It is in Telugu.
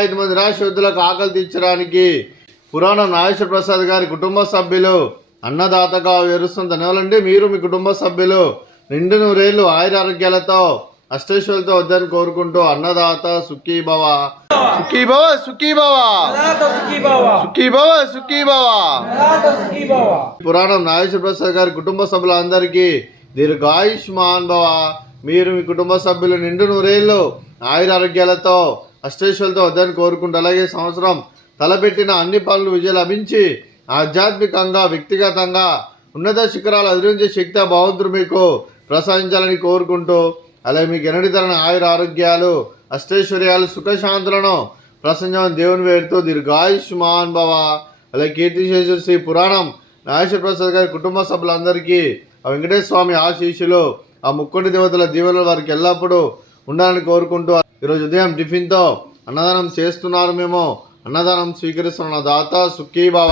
5 మంది నిరాశ్రతులకు ఆకలి తీర్చడానికి పురాణం నాగేశ్వర ప్రసాద్ గారి కుటుంబ సభ్యులు అన్నదాతగా వివరిస్తున్న ధన్యవాదాలండి. మీరు మీ కుటుంబ సభ్యులు నిండు నూరేళ్లు ఆయురారోగ్యాలతో అష్టైశ్వర్యాలతో వద్దని కోరుకుంటూ అన్నదాత సుఖీ భవ సుఖీ భవ సుఖీ భవ సుఖీ భవ సుఖీ భవ. పురాణం నాగేశ్వర ప్రసాద్ గారి కుటుంబ సభ్యులందరికీ దీర్ఘాయుష్మాన్ భవ. మీరు మీ కుటుంబ సభ్యులు నిండు నూరేళ్లు ఆయురారోగ్యాలతో అష్టైశ్వర్యాలతో వద్దని కోరుకుంటూ అలాగే సంవత్సరం తలపెట్టిన అన్ని పనులు విజయం లభించి ఆధ్యాత్మికంగా వ్యక్తిగతంగా ఉన్నత శిఖరాలు అధిరోహించే శక్తి భగవంతుడు మీకు ప్రసాదించాలని కోరుకుంటూ అలాగే మీకు ఎన్నడితరని ఆయుర ఆరోగ్యాలు అష్టైశ్వర్యాలు సుఖశాంతులను ప్రసంగం దేవుని వేరుతో దీర్ఘాయుష్మాన్ భవ. అలాగే కీర్తిశేషుడు శ్రీ పురాణం నాగేశ్వర ప్రసాద్ గారి కుటుంబ సభ్యులందరికీ ఆ వెంకటేశ్వర స్వామి ఆశీస్సులు ఆ ముక్కోటి దేవతల దీవెనలు వారికి ఎల్లప్పుడూ ఉండాలని కోరుకుంటూ ఈరోజు ఉదయం టిఫిన్తో అన్నదానం చేస్తున్నారు. మేము అన్నదానం స్వీకరిస్తున్న దాత సుఖీ భవ.